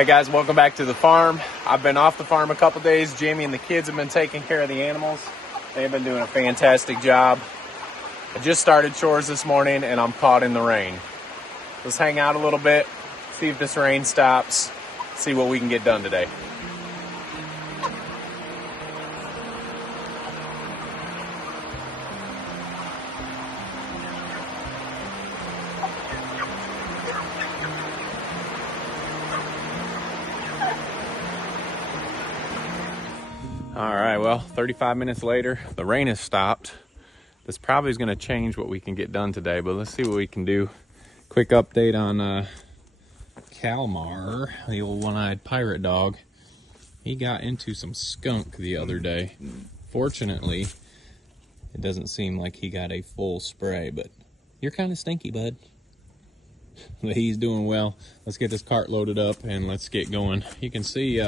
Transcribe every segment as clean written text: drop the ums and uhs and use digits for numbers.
Hey guys, welcome back to the farm. I've been off the farm a couple days. Jamie and the kids have been taking care of the animals. They've been doing a fantastic job. I just started chores this morning and I'm caught in the rain. Let's hang out a little bit, see if this rain stops, see what we can get done today. All right, well, 35 minutes later, the rain has stopped. This probably is going to change what we can get done today, but let's see what we can do. Quick update on Kalmar, the old one-eyed pirate dog. He got into some skunk the other day. Fortunately, it doesn't seem like he got a full spray, but you're kind of stinky, bud. But he's doing well. Let's get this cart loaded up and let's get going. You can see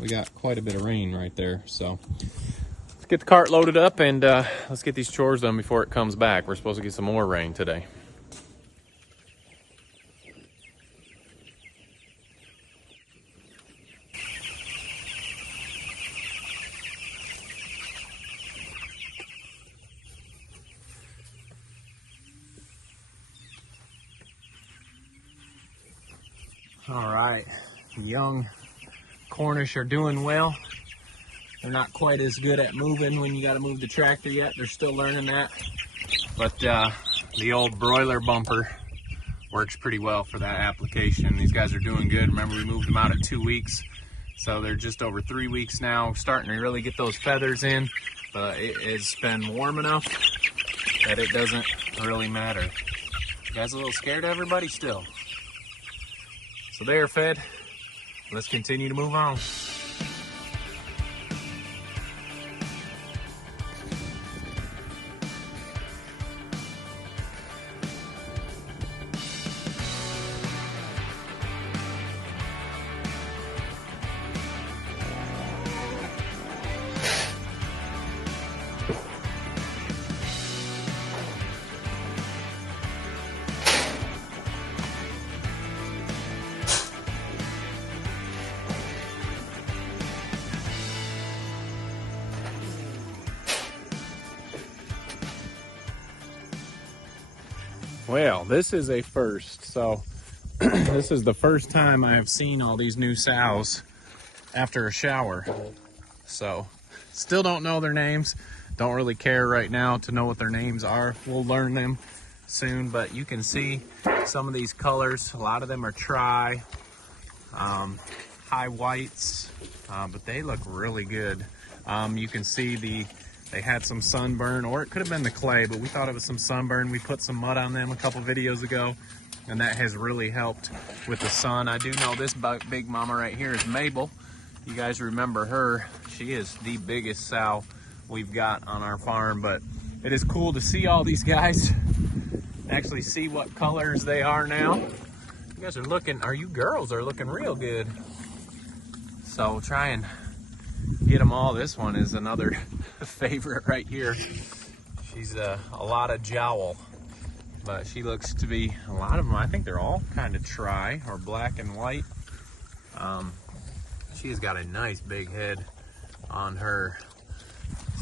we got quite a bit of rain right there, so let's get the cart loaded up and let's get these chores done before it comes back. We're supposed to get some more rain today. All right, young Cornish are doing well. They're not quite as good at moving when you got to move the tractor yet. They're still learning that. But the old broiler bumper works pretty well for that application. These guys are doing good. Remember, we moved them out at 2 weeks. So they're just over 3 weeks now, starting to really get those feathers in. But it has been warm enough that it doesn't really matter. You guys a little scared of everybody still. So they are fed. Let's continue to move on. Well, this is a first. So this is the first time I have seen all these new sows after a shower. So still don't know their names. Don't really care right now to know what their names are. We'll learn them soon, but you can see some of these colors. A lot of them are high whites, but they look really good. You can see they had some sunburn, or it could have been the clay, but we thought it was some sunburn. We put some mud on them a couple videos ago, and that has really helped with the sun. I do know this big mama right here is Mabel. You guys remember her. She is the biggest sow we've got on our farm, but it is cool to see all these guys, actually see what colors they are now. You guys are looking, you girls are looking real good. So we'll try and get them all. This one is another favorite right here. She's a lot of jowl, but she looks to be a lot of them. I think they're all kind of tri or black and white. She has got a nice big head on her.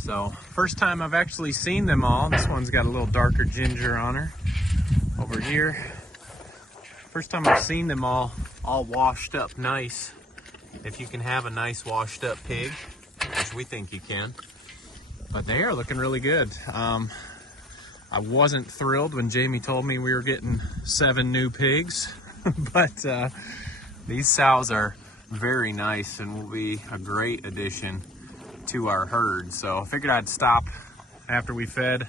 So first time I've actually seen them all. This one's got a little darker ginger on her over here. First time I've seen them all washed up nice. If you can have a nice washed up pig, which we think you can. But they are looking really good. I wasn't thrilled when Jamie told me we were getting 7 new pigs, but these sows are very nice and will be a great addition to our herd. So I figured I'd stop after we fed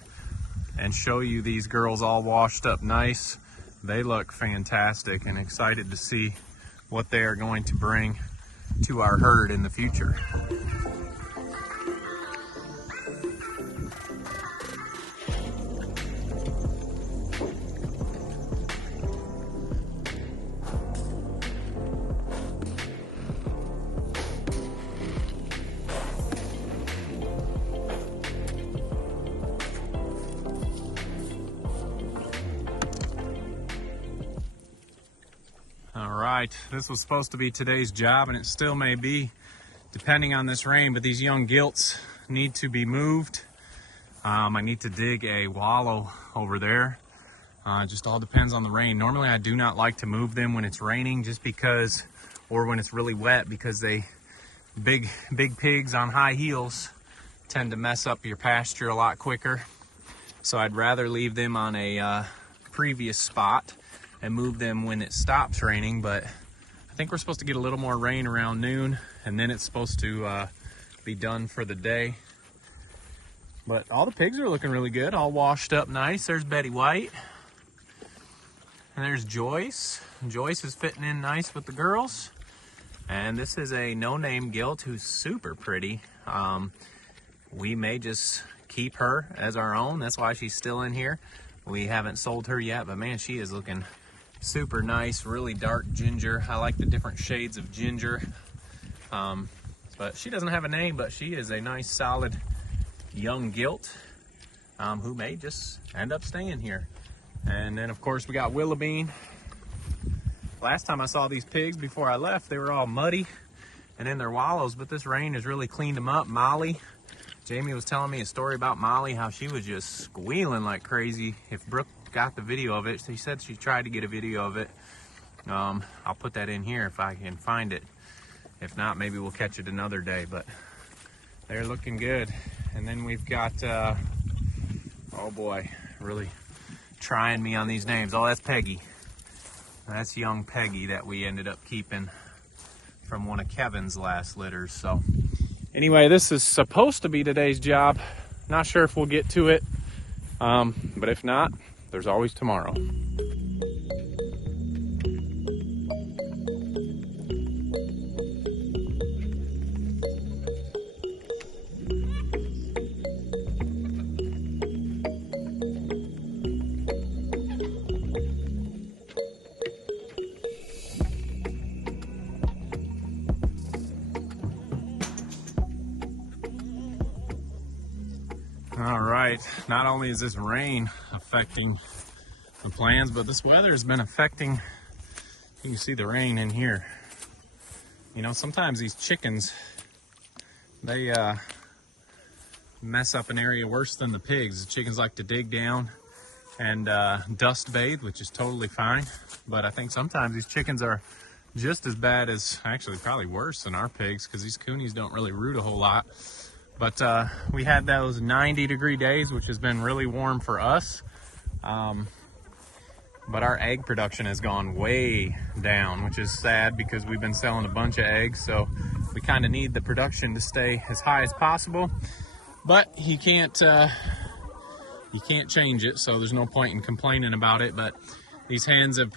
and show you these girls all washed up nice. They look fantastic, and excited to see what they are going to bring to our herd in the future. All right, this was supposed to be today's job, and it still may be, depending on this rain, but these young gilts need to be moved. I need to dig a wallow over there. It just all depends on the rain. Normally, I do not like to move them when it's raining, just because, or when it's really wet, because big pigs on high heels tend to mess up your pasture a lot quicker. So I'd rather leave them on a previous spot and move them when it stops raining. But I think we're supposed to get a little more rain around noon, and then it's supposed to be done for the day. But all the pigs are looking really good, all washed up nice. There's Betty White, and there's Joyce. Joyce is fitting in nice with the girls. And this is a no-name gilt who's super pretty. We may just keep her as our own. That's why she's still in here. We haven't sold her yet, but man, she is looking super nice, really dark ginger. I like the different shades of ginger. But she doesn't have a name, but she is a nice, solid young gilt who may just end up staying here. And then, of course, we got Willoughbean. Last time I saw these pigs before I left, they were all muddy and in their wallows, but this rain has really cleaned them up. Molly, Jamie was telling me a story about Molly, how she was just squealing like crazy. If Brooke got the video of it, she said she tried to get a video of it. I'll put that in here if I can find it. If not, maybe we'll catch it another day, but they're looking good. And then we've got, oh boy, really trying me on these names. Oh, that's Peggy. That's young Peggy that we ended up keeping from one of Kevin's last litters. So anyway, this is supposed to be today's job. Not sure if we'll get to it, but if not, there's always tomorrow. All right, not only is this rain affecting the plants, but this weather has been affecting, you can see the rain in here. You know, sometimes these chickens, they mess up an area worse than the pigs. The chickens like to dig down and dust bathe, which is totally fine. But I think sometimes these chickens are just as bad as, actually probably worse than our pigs, because these coonies don't really root a whole lot. But we had those 90-degree days, which has been really warm for us. But our egg production has gone way down, which is sad because we've been selling a bunch of eggs. So we kind of need the production to stay as high as possible. But you can't change it, so there's no point in complaining about it. But these hens have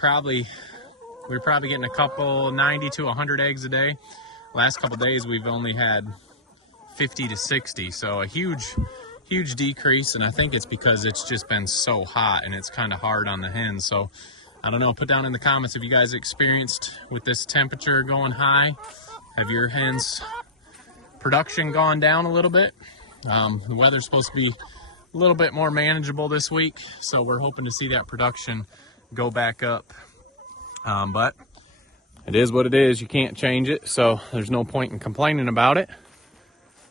we're probably getting a couple 90 to 100 eggs a day. Last couple days we've only had 50 to 60, so a huge decrease, and I think it's because it's just been so hot and it's kind of hard on the hens. So I don't know, put down in the comments if you guys experienced with this temperature going high, have your hens production gone down a little bit? The weather's supposed to be a little bit more manageable this week, so we're hoping to see that production go back up, but it is what it is. You can't change it, so there's no point in complaining about it.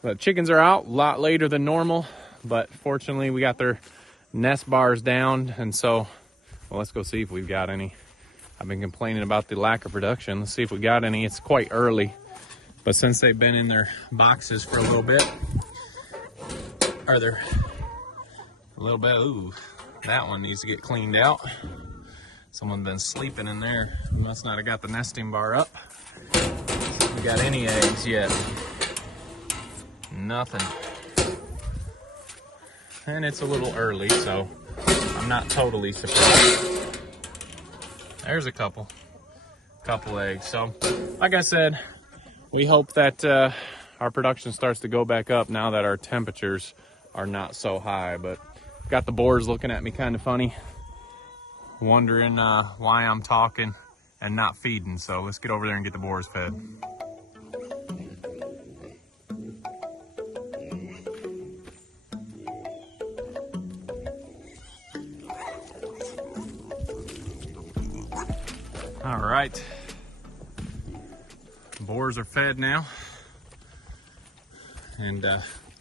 The chickens are out a lot later than normal, but fortunately we got their nest bars down, and so, well, let's go see if we've got any. I've been complaining about the lack of production. Let's see if we got any. It's quite early, but since they've been in their boxes for a little bit, are there a little bit, ooh, that one needs to get cleaned out. Someone's been sleeping in there. We must not have got the nesting bar up. We got any eggs yet? Nothing. And it's a little early, so I'm not totally surprised. There's a couple eggs. So like I said, we hope that our production starts to go back up now that our temperatures are not so high. But got the boars looking at me kind of funny, wondering why I'm talking and not feeding. So let's get over there and get the boars fed. All right, boars are fed now, and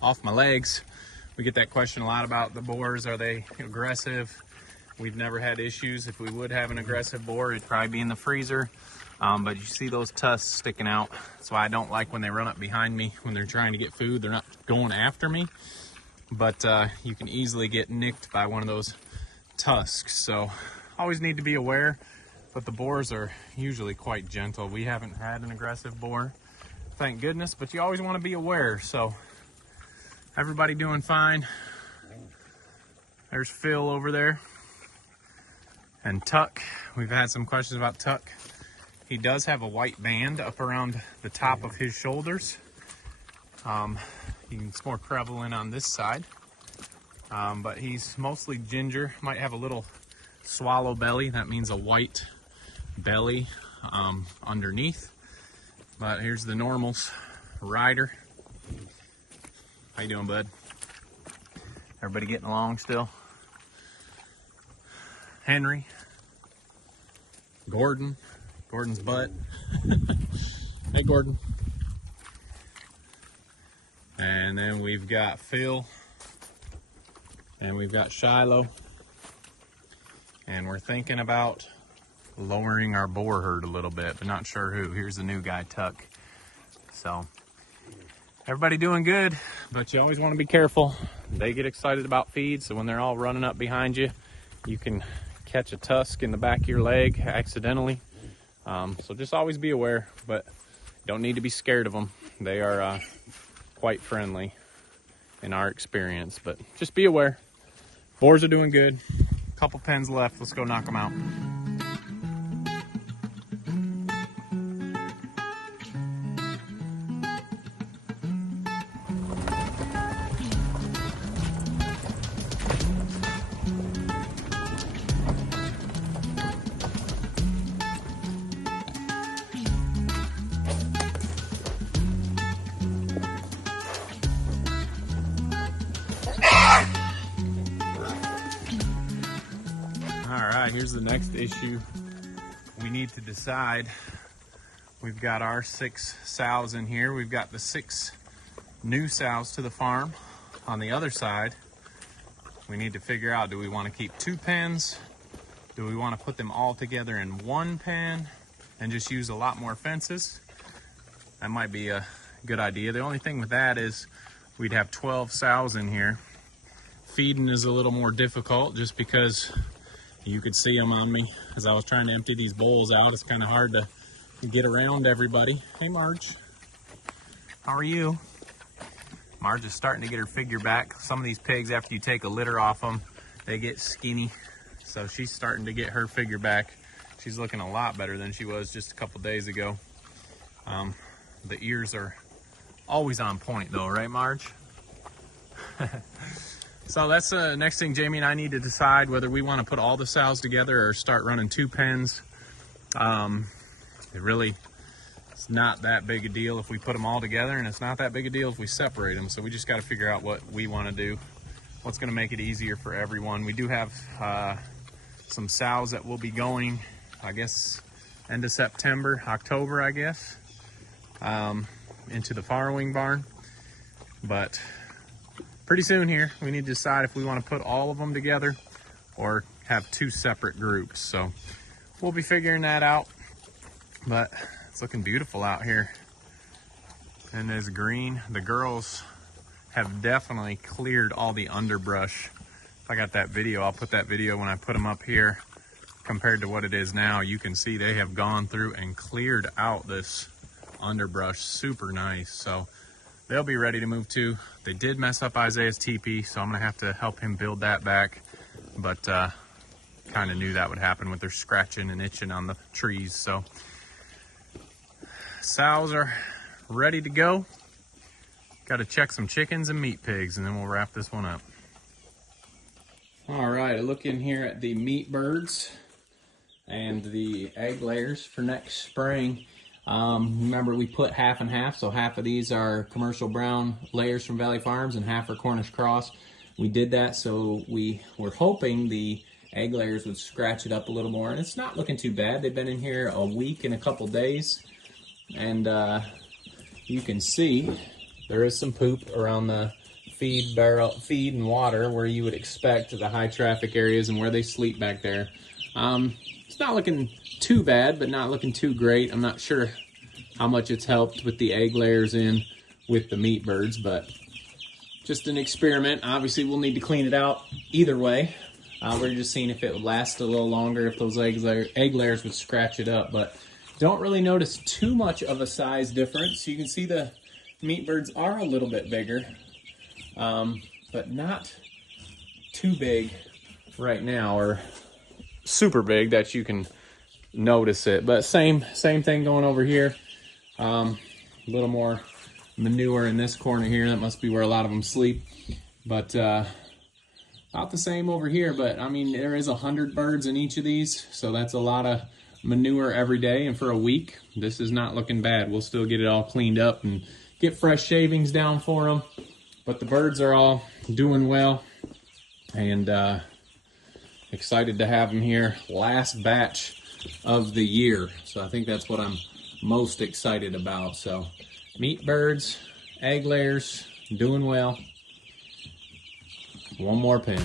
off my legs. We get that question a lot about the boars. Are they aggressive? We've never had issues. If we would have an aggressive boar, it'd probably be in the freezer. But you see those tusks sticking out. That's why I don't like when they run up behind me when they're trying to get food. They're not going after me, but you can easily get nicked by one of those tusks. So always need to be aware, but the boars are usually quite gentle. We haven't had an aggressive boar, thank goodness, but you always want to be aware. So everybody doing fine. There's Phil over there. And Tuck, we've had some questions about Tuck. He does have a white band up around the top of his shoulders. It's more prevalent on this side. But he's mostly ginger, might have a little swallow belly. That means a white belly underneath. But here's the normals. Ryder. How you doing, bud? Everybody getting along still? Henry. Gordon's butt. Hey, Gordon. And then we've got Phil. And we've got Shiloh. And we're thinking about lowering our boar herd a little bit, but not sure who. Here's the new guy, Tuck. So everybody doing good, but you always want to be careful. They get excited about feed, so when they're all running up behind you, you can catch a tusk in the back of your leg accidentally. So just always be aware, but you don't need to be scared of them. They are quite friendly in our experience, but just be aware. Boars are doing good. Couple pens left. Let's go knock them out. Alright, here's the next issue. We need to decide. We've got our 6 sows in here. We've got the 6 new sows to the farm. On the other side, we need to figure out, do we want to keep 2 pens? Do we want to put them all together in 1 pen and just use a lot more fences? That might be a good idea. The only thing with that is we'd have 12 sows in here. Feeding is a little more difficult just because you could see them on me as I was trying to empty these bowls out. It's kind of hard to get around everybody. Hey, Marge. How are you? Marge is starting to get her figure back. Some of these pigs, after you take a litter off them, they get skinny. So she's starting to get her figure back. She's looking a lot better than she was just a couple days ago. The ears are always on point though, right, Marge? So that's the next thing Jamie and I need to decide, whether we want to put all the sows together or start running 2 pens. It's not that big a deal if we put them all together, and it's not that big a deal if we separate them. So we just got to figure out what we want to do, what's going to make it easier for everyone. We do have some sows that will be going, I guess, end of September, October, I guess, into the farrowing barn. But pretty soon here, we need to decide if we want to put all of them together or have 2 separate groups. So we'll be figuring that out, but it's looking beautiful out here. And there's green. The girls have definitely cleared all the underbrush. If I got that video, I'll put that video when I put them up here. Compared to what it is now, you can see they have gone through and cleared out this underbrush super nice. So they'll be ready to move too. They did mess up Isaiah's teepee, so I'm gonna have to help him build that back. But kind of knew that would happen with their scratching and itching on the trees. So sows are ready to go. Got to check some chickens and meat pigs, and then we'll wrap this one up. All right, I look in here at the meat birds and the egg layers for next spring. Remember, we put half and half, so half of these are commercial brown layers from Valley Farms and half are Cornish Cross. We did that so we were hoping the egg layers would scratch it up a little more, and it's not looking too bad. They've been in here a week and a couple days, and you can see there is some poop around the feed barrel, feed and water, where you would expect the high traffic areas and where they sleep back there. It's not looking too bad, but not looking too great. I'm not sure how much it's helped with the egg layers in with the meat birds, but just an experiment. Obviously, we'll need to clean it out either way. We're just seeing if it would last a little longer, if those egg layers would scratch it up, but don't really notice too much of a size difference. You can see the meat birds are a little bit bigger, but not too big right now, or super big that you can notice it. But same thing going over here. A little more manure in this corner here. That must be where a lot of them sleep. But about the same over here. But I mean, there is 100 birds in each of these, so that's a lot of manure every day. And for a week, this is not looking bad. We'll still get it all cleaned up and get fresh shavings down for them. But the birds are all doing well, and excited to have them here. Last batch of the year, so I think that's what I'm most excited about. So meat birds, egg layers, doing well. One more pin.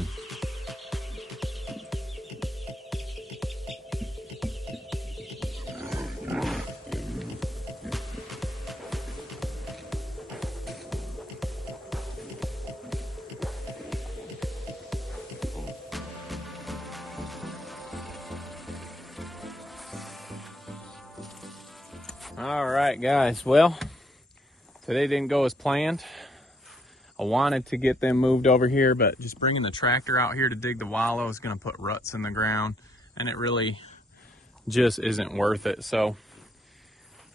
All right, guys, well, today didn't go as planned. I wanted to get them moved over here, but just bringing the tractor out here to dig the wallow is going to put ruts in the ground, and it really just isn't worth it. So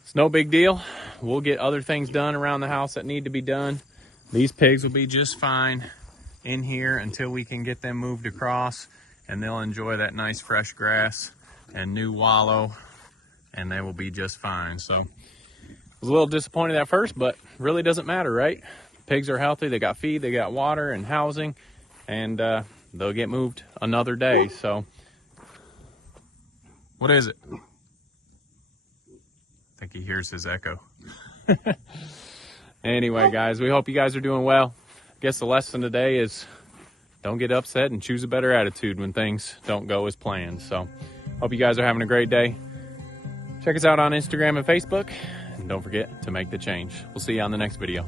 it's no big deal. We'll get other things done around the house that need to be done. These pigs will be just fine in here until we can get them moved across, and they'll enjoy that nice fresh grass and new wallow, and they will be just fine. So I was a little disappointed at first, but really doesn't matter, right? Pigs are healthy, they got feed, they got water and housing, and they'll get moved another day. So what is it? I think he hears his echo. Anyway, guys, we hope you guys are doing well. I guess the lesson today is don't get upset and choose a better attitude when things don't go as planned. So hope you guys are having a great day. Check us out on Instagram and Facebook, and don't forget to make the change. We'll see you on the next video.